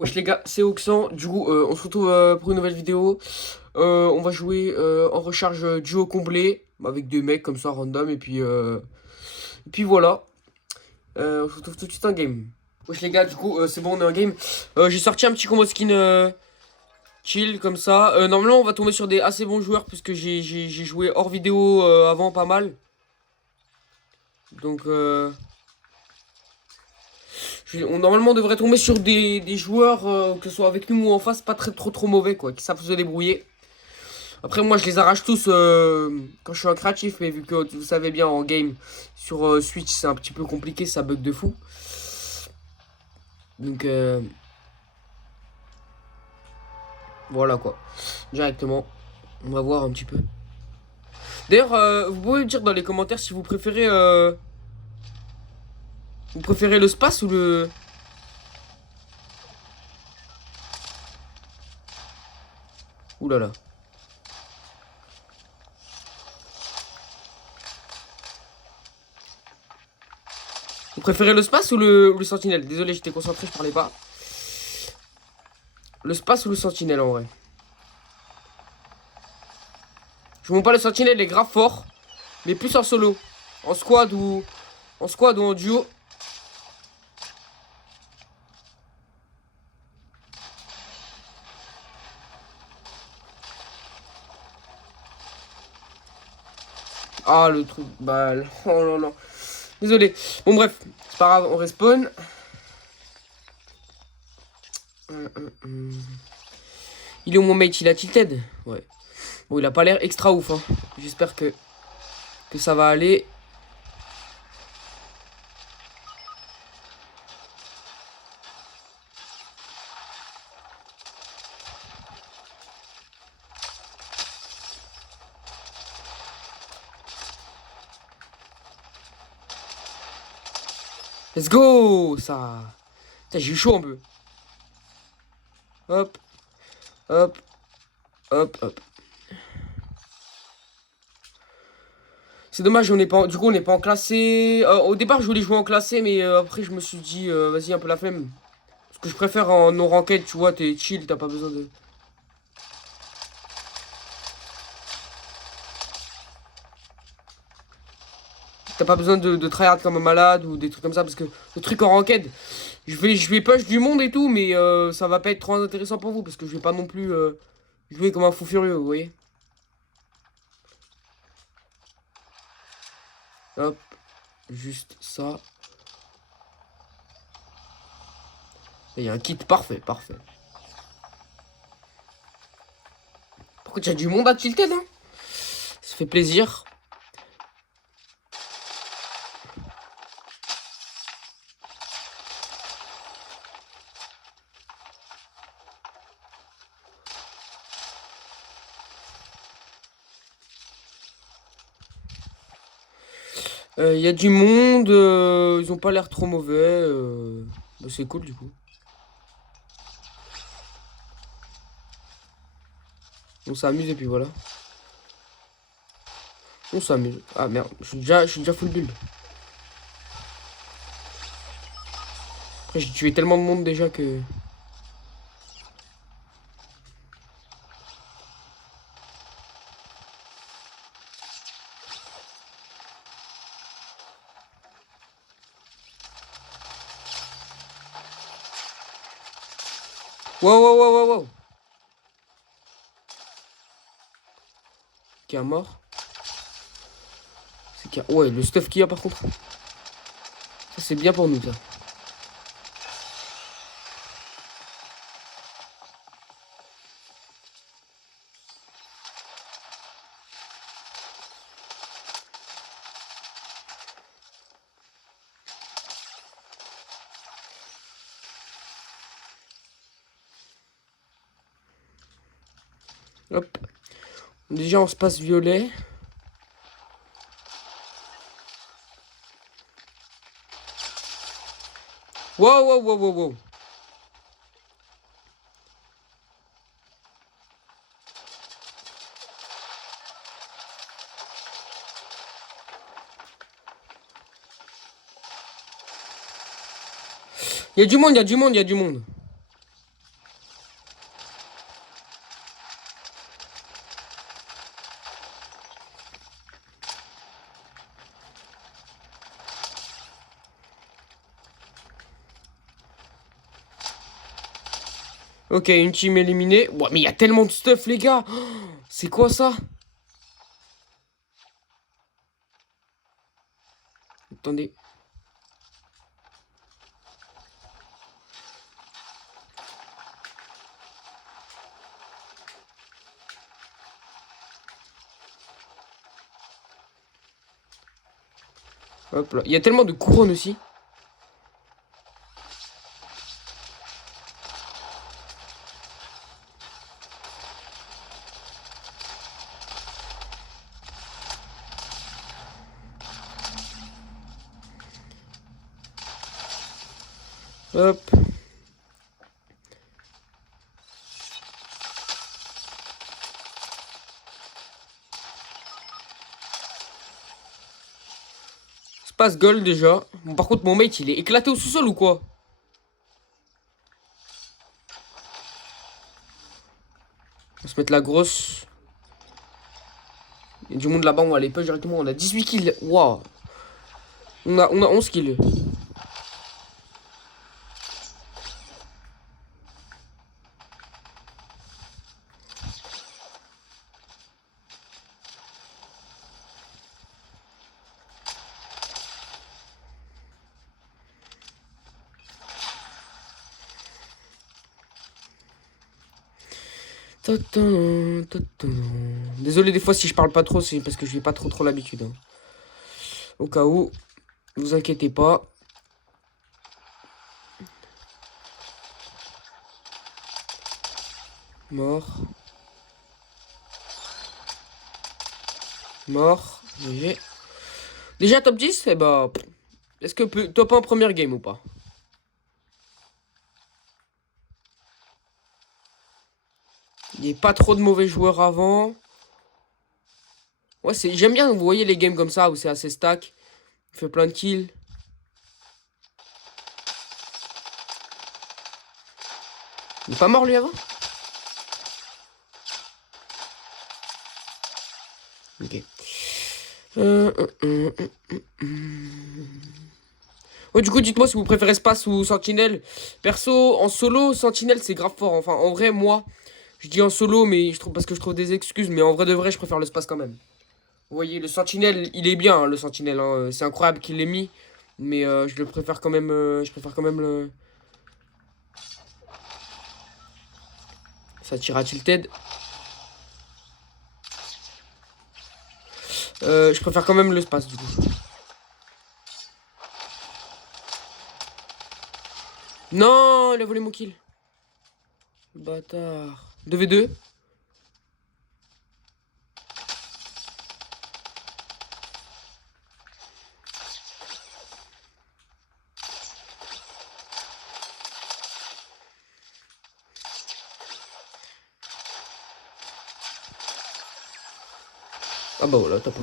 Wesh les gars, c'est Oxan, du coup on se retrouve pour une nouvelle vidéo. On va jouer en recharge duo comblé, avec des mecs comme ça random et puis voilà. On se retrouve tout de suite en game. Wesh les gars, du coup c'est bon, on est en game. J'ai sorti un petit combo de skin chill comme ça. Normalement on va tomber sur des assez bons joueurs puisque j'ai joué hors vidéo avant pas mal. Donc normalement on devrait tomber sur des joueurs que ce soit avec nous ou en face pas trop mauvais quoi, qui savent se débrouiller. Après, moi, je les arrache tous quand je suis un créatif, mais vu que vous savez bien, en game sur Switch, c'est un petit peu compliqué, ça bug de fou. Donc, voilà quoi. Directement, on va voir un petit peu. D'ailleurs, vous pouvez me dire dans les commentaires si vous préférez le space ou le. Ouh là là. Vous préférez le space ou le sentinelle? Désolé, j'étais concentré, je parlais pas. Le space ou le sentinelle en vrai? Je vous montre pas le sentinelle, il est grave fort, mais plus en solo. En squad ou en duo. Ah, le truc. Bah, oh là là. Désolé. Bon, bref. C'est pas grave, on respawn. Il est où mon mate? Il a tilted? Ouais. Bon, il a pas l'air extra ouf, hein. J'espère que ça va aller. Let's go! Ça. Putain, j'ai eu chaud un peu. Hop, hop, hop. C'est dommage, on n'est pas, du coup, on n'est pas en classé. Au départ, je voulais jouer en classé, mais après, je me suis dit, vas-y, un peu la flemme. Parce que je préfère en no ranked, tu vois, t'es chill, t'as pas besoin de. T'as pas besoin de tryhard comme un malade ou des trucs comme ça. Parce que le truc en ranked, je vais push du monde et tout, mais ça va pas être trop intéressant pour vous. Parce que je vais pas non plus jouer comme un fou furieux, vous voyez. Hop, juste ça. Il y a un kit parfait, parfait. Pourquoi tu as du monde à tilted, hein? Ça fait plaisir. Il y a du monde, ils ont pas l'air trop mauvais. Bah, c'est cool du coup. On s'amuse et puis voilà. On s'amuse. Ah merde, je suis déjà full build. Après, j'ai tué tellement de monde déjà que. Wow, wow, wow, wow, wow. Qui est mort. C'est qu'il y a. Ouais, le stuff qu'il y a par contre. Ça, c'est bien pour nous, ça. Hop. Déjà, on se passe violet. Wow, wow, wow, wow, wow. Il y a du monde, il y a du monde, il y a du monde. Ok, une team éliminée. Ouais, mais il y a tellement de stuff, les gars. Oh, c'est quoi ça? Attendez. Hop là. Il y a tellement de couronnes aussi. Hop. Space Gold déjà. Bon, par contre, mon mate, il est éclaté au sous-sol ou quoi? On va se mettre la grosse. Il y a du monde là-bas, on va aller pas directement. On a 18 kills. Waouh. On a 11 kills. Désolé des fois si je parle pas trop, c'est parce que je n'ai pas trop l'habitude. Hein. Au cas où, vous inquiétez pas. Mort. Mort. GG. Déjà top 10, eh bah, est-ce que top 1 première game ou pas? Il n'y a pas trop de mauvais joueurs avant. Ouais, j'aime bien, vous voyez les games comme ça où c'est assez stack. On fait plein de kills. Il est pas mort lui avant? Ok. Ouais, du coup, dites-moi si vous préférez Space ou Sentinelle. Perso, en solo, Sentinelle, c'est grave fort. Enfin, en vrai, moi, je dis en solo, mais je trouve parce que je trouve des excuses. Mais en vrai de vrai, je préfère le Space quand même. Vous voyez, le Sentinelle, il est bien, hein, le Sentinelle. Hein. C'est incroyable qu'il l'ait mis. Mais je le préfère quand même. Je préfère quand même le. Ça tire à Tilted. Je préfère quand même le Space, du coup. Non, il a volé mon kill. Bâtard. 2v2. Ah bah voilà, top 1.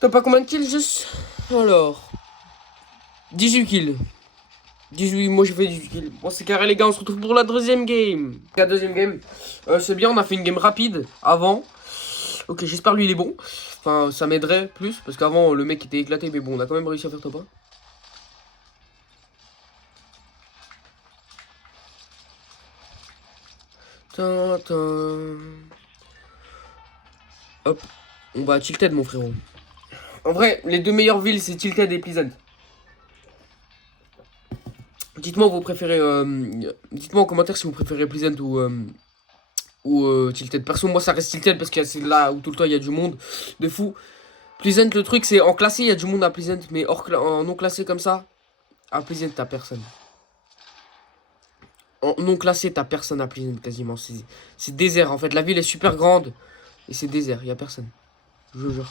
T'as pas combien de kills juste? Alors, 18 kills. 18, moi j'ai fait 18 kills. Bon c'est carré les gars, on se retrouve pour la deuxième game. La deuxième game, c'est bien, on a fait une game rapide avant. Ok, j'espère lui il est bon. Enfin, ça m'aiderait plus, parce qu'avant le mec était éclaté, mais bon, on a quand même réussi à faire top 1. Hop, on va à Tilted mon frérot. En vrai, les deux meilleures villes c'est Tilted et Pleasant. Dites-moi vous préférez, dites-moi en commentaire si vous préférez Pleasant ou Tilted. Perso, moi ça reste Tilted parce que c'est là où tout le temps il y a du monde de fou. Pleasant, le truc c'est en classé, il y a du monde à Pleasant, mais en non classé comme ça, à Pleasant t'as personne. En non classé t'as personne à Pleasant quasiment. C'est désert en fait. La ville est super grande et c'est désert, il y a personne. Je vous jure.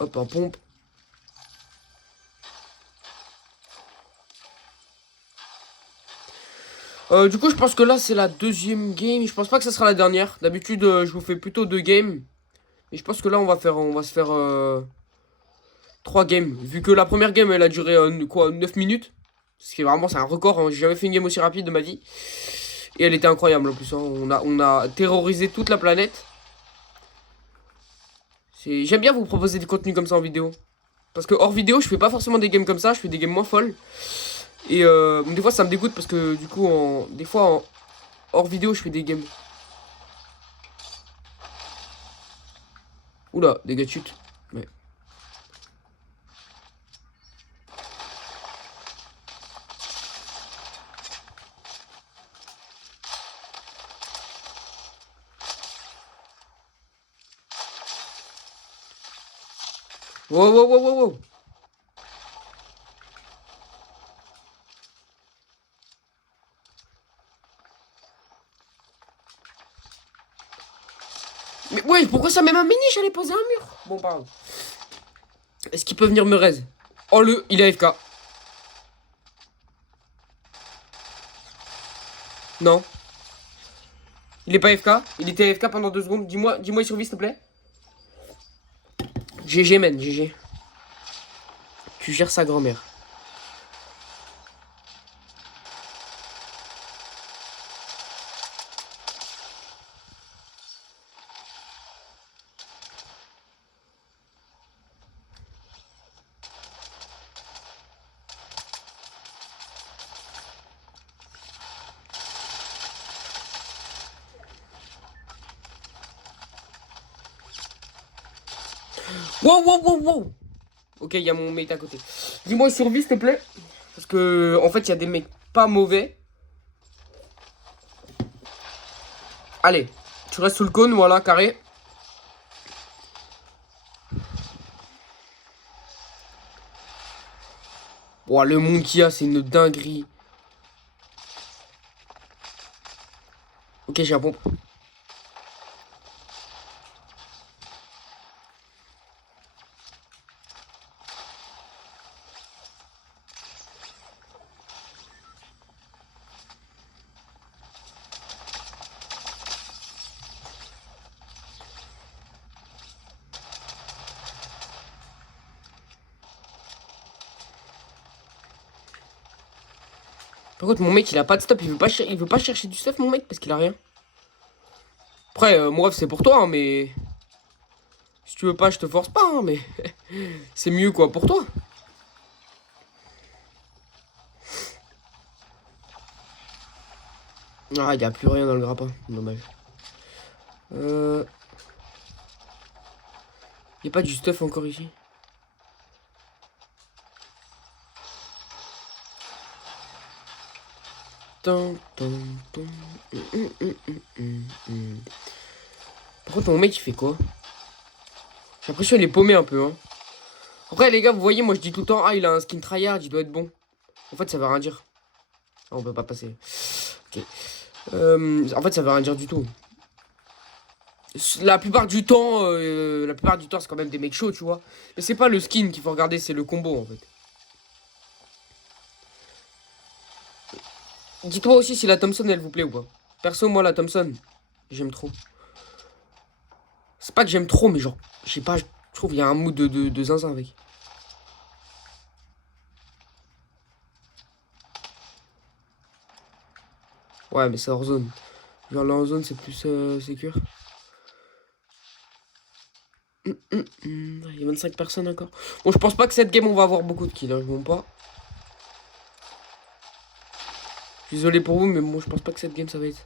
Hop, en pompe. Du coup, je pense que là, c'est la deuxième game. Je pense pas que ça sera la dernière. D'habitude, je vous fais plutôt 2 games. Mais je pense que là, on va se faire 3 games. Vu que la première game, elle a duré quoi, 9 minutes. Ce qui est vraiment, c'est un record. Hein. J'ai jamais fait une game aussi rapide de ma vie. Et elle était incroyable en plus. Hein. On a terrorisé toute la planète. J'aime bien vous proposer des contenus comme ça en vidéo. Parce que hors vidéo, je fais pas forcément des games comme ça, je fais des games moins folles. Et des fois, ça me dégoûte parce que du coup, des fois, hors vidéo, je fais des games. Oula, dégâts de chute. Ouais. Wow, wow, wow, wow, wow. Mais ouais, pourquoi ça met ma mini? J'allais poser un mur. Bon, pardon. Est-ce qu'il peut venir me raise? Oh, il est AFK. Non. Il est pas AFK. Il était AFK pendant 2 secondes. Dis-moi, il survit, s'il te plaît. GG, man, GG. Tu gères sa grand-mère. Wow, wow, wow, wow. Ok, il y a mon mate à côté. Dis-moi, il survit, s'il te plaît. Parce que, en fait, il y a des mecs pas mauvais. Allez, tu restes sous le cône, voilà, carré. Ouah, le monde qu'il y a, c'est une dinguerie. Ok, j'ai un pompe. Par contre, mon mec, il a pas de stop. Il veut pas chercher du stuff, mon mec, parce qu'il a rien. Après, mon rêve, c'est pour toi, hein, mais... Si tu veux pas, je te force pas, hein, mais... c'est mieux, quoi, pour toi. Ah, il y a plus rien dans le grappin. Dommage. Y a pas du stuff encore ici. Tan, tan, tan. Par contre, mon mec, il fait quoi? J'ai l'impression qu'il est paumé un peu, hein. Après, les gars, vous voyez, moi, je dis tout le temps, ah, il a un skin tryhard, il doit être bon. En fait, ça veut rien dire. Ah, on peut pas passer. Ok. En fait, ça veut rien dire du tout. La plupart du temps, c'est quand même des mecs chauds, tu vois. Mais c'est pas le skin qu'il faut regarder, c'est le combo, en fait. Dites-moi aussi si la Thompson, elle vous plaît ou pas. Perso, moi, la Thompson, j'aime trop. C'est pas que j'aime trop, mais genre, je sais pas, je trouve qu'il y a un mood de zinzin avec. Ouais, mais c'est hors zone. Genre, là, en zone, c'est plus sécure. Il y a 25 personnes encore. Bon, je pense pas que cette game, on va avoir beaucoup de kills, hein, je mens pas. Désolé pour vous, mais moi, je pense pas que cette game, ça va être...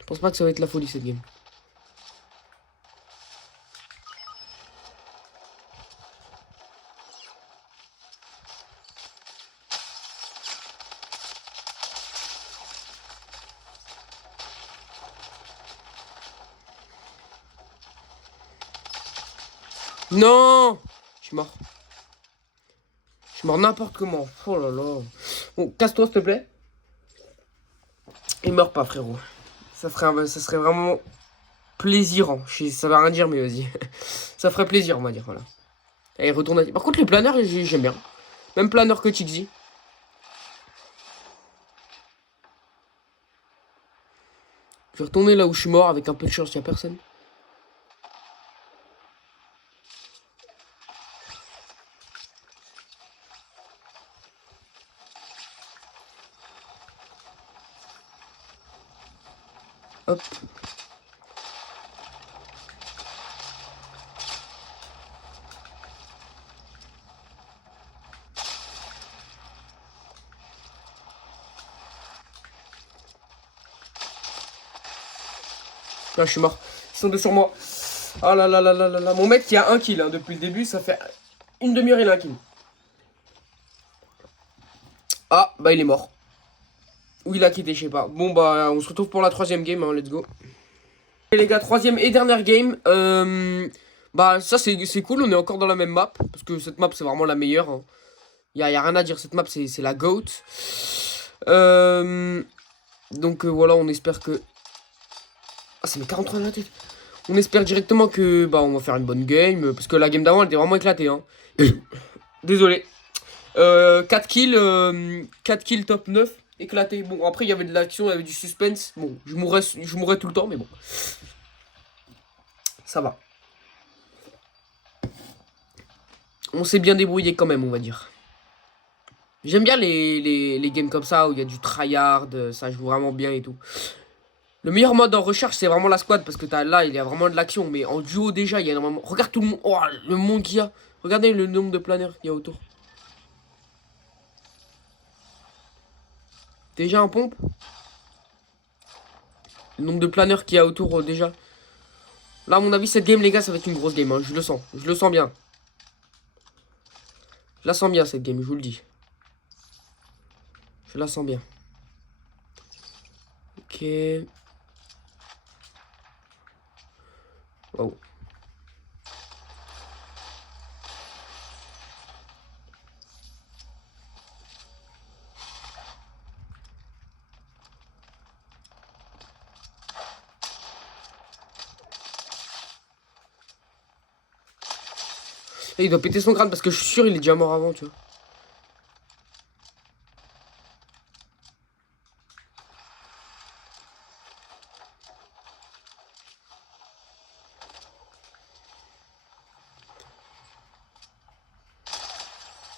Je pense pas que ça va être la folie, cette game. Non! Je suis mort. Je suis mort n'importe comment. Oh là là. Bon, casse-toi, s'il te plaît. Et meurs pas, frérot. Ça serait vraiment plaisirant. Ça va rien dire, mais vas-y. Ça ferait plaisir, on va dire, voilà. Allez, retourne à... Par contre, les planeurs, j'aime bien. Même planeur que Tixi. Je vais retourner là où je suis mort avec un peu de chance, y'a personne. Hop. Là, je suis mort. Ils sont deux sur moi. Oh là là là là là là. Mon mec qui a un kill hein, depuis le début, ça fait une demi-heure, il a un kill. Ah, bah il est mort. Ou il a quitté, je sais pas. Bon, bah on se retrouve pour la troisième game, hein, let's go. Et les gars, troisième et dernière game. Bah ça c'est cool, on est encore dans la même map. Parce que cette map c'est vraiment la meilleure. Hein. Y a rien à dire, cette map c'est la GOAT. Donc voilà, on espère que... Ah, c'est mes 43 de la tête. On espère directement que bah on va faire une bonne game. Parce que la game d'avant elle était vraiment éclatée. Hein. Désolé. 4 kills, 4 kills top 9. Éclaté. Bon, après, il y avait de l'action, il y avait du suspense. Bon, je mourrais tout le temps, mais bon. Ça va. On s'est bien débrouillé quand même, on va dire. J'aime bien les games comme ça, où il y a du tryhard, ça joue vraiment bien et tout. Le meilleur mode en recherche, c'est vraiment la squad, parce que là, il y a vraiment de l'action. Mais en duo, déjà, il y a énormément... Regarde tout le monde. Oh, le monde qu'il y a. Regardez le nombre de planeurs qu'il y a autour. Déjà un pompe. Le nombre de planeurs qu'il y a autour, déjà. Là, à mon avis, cette game, les gars, ça va être une grosse game. Hein. Je le sens. Je le sens bien. Je la sens bien, cette game, je vous le dis. Je la sens bien. Ok. Wow. Et il doit péter son crâne parce que je suis sûr il est déjà mort avant, tu vois.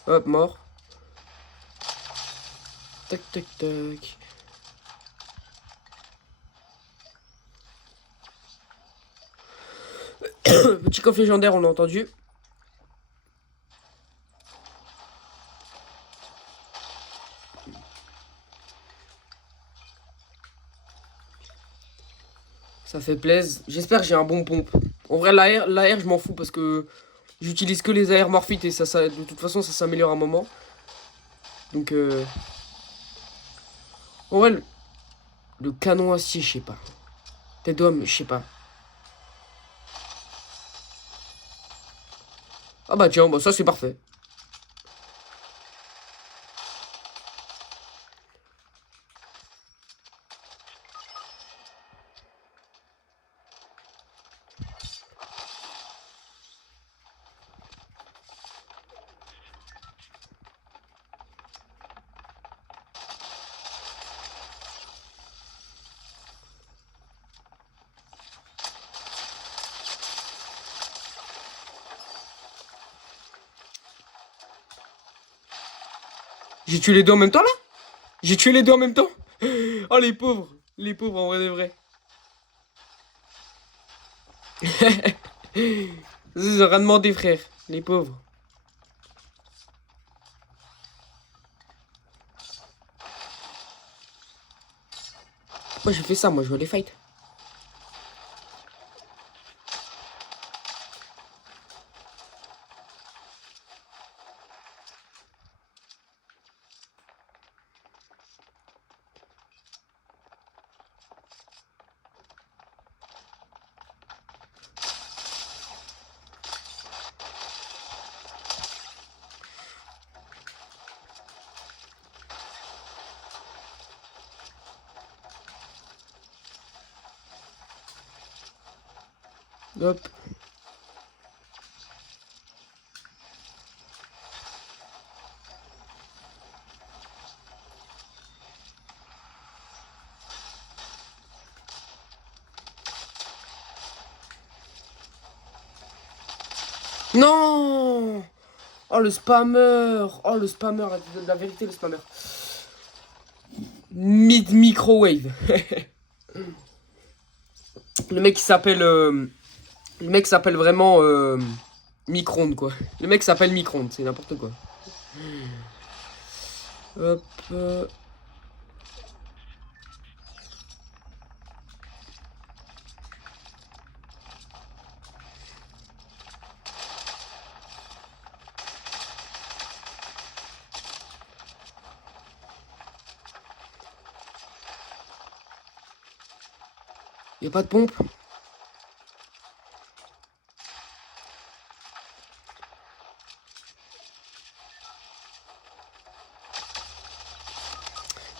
Hop, mort. Tac, tac, tac. Petit coffre légendaire, on l'a entendu. Ça fait plaisir. J'espère que j'ai un bon pompe. En vrai, l'AR, je m'en fous parce que j'utilise que les AR morphites et ça, de toute façon, ça s'améliore à un moment. Donc, en vrai, le canon acier, je sais pas. Tête d'homme, je sais pas. Ah bah tiens, bah ça c'est parfait. J'ai tué les deux en même temps là? J'ai tué les deux en même temps? Oh les pauvres. Les pauvres en vrai de vrai. Ils ont rien demandé frère. Les pauvres. Pourquoi j'ai fait ça? Moi je veux les fight. Hop. Non. Oh le spammer. Oh le spammer. La vérité le spammer. Mid microwave. Le mec qui s'appelle... le mec s'appelle vraiment... Micronde, quoi. Le mec s'appelle Micronde, c'est n'importe quoi. Hop... Y a pas de pompe?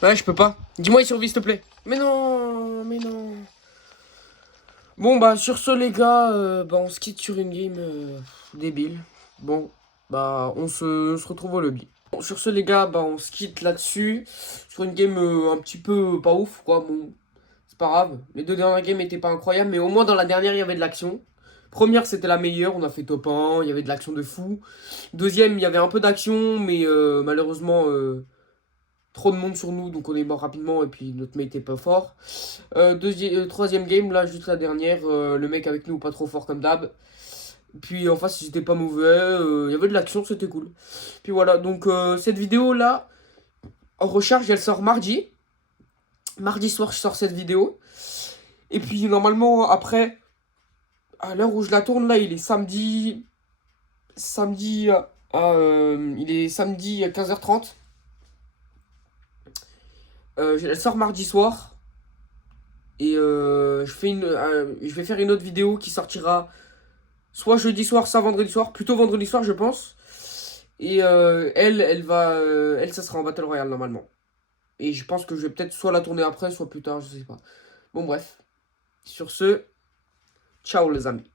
Ouais, je peux pas. Dis-moi, il survit, s'il te plaît. Mais non, mais non. Bon, bah, sur ce, les gars, bah, on se quitte sur une game débile. Bon, bah, on se retrouve au lobby. Bon, sur ce, les gars, bah, on se quitte là-dessus. Sur une game un petit peu pas ouf, quoi. Bon, c'est pas grave. Les deux dernières games étaient pas incroyables, mais au moins dans la dernière, il y avait de l'action. Première, c'était la meilleure. On a fait top 1, il y avait de l'action de fou. Deuxième, il y avait un peu d'action, mais malheureusement... trop de monde sur nous, donc on est mort rapidement et puis notre mate est pas fort. Troisième game, là, juste la dernière, le mec avec nous pas trop fort comme d'hab. Puis en face, c'était pas mauvais, il y avait de l'action, c'était cool. Puis voilà, donc cette vidéo là, en recharge, elle sort mardi. Mardi soir, je sors cette vidéo. Et puis normalement, après, à l'heure où je la tourne là, il est samedi. Samedi. Il est samedi à 15h30. Elle sort mardi soir. Et je vais faire une autre vidéo qui sortira soit jeudi soir, soit vendredi soir. Plutôt vendredi soir, je pense. Et elle, ça sera en Battle Royale normalement. Et je pense que je vais peut-être soit la tourner après, soit plus tard, je sais pas. Bon, bref. Sur ce, ciao les amis.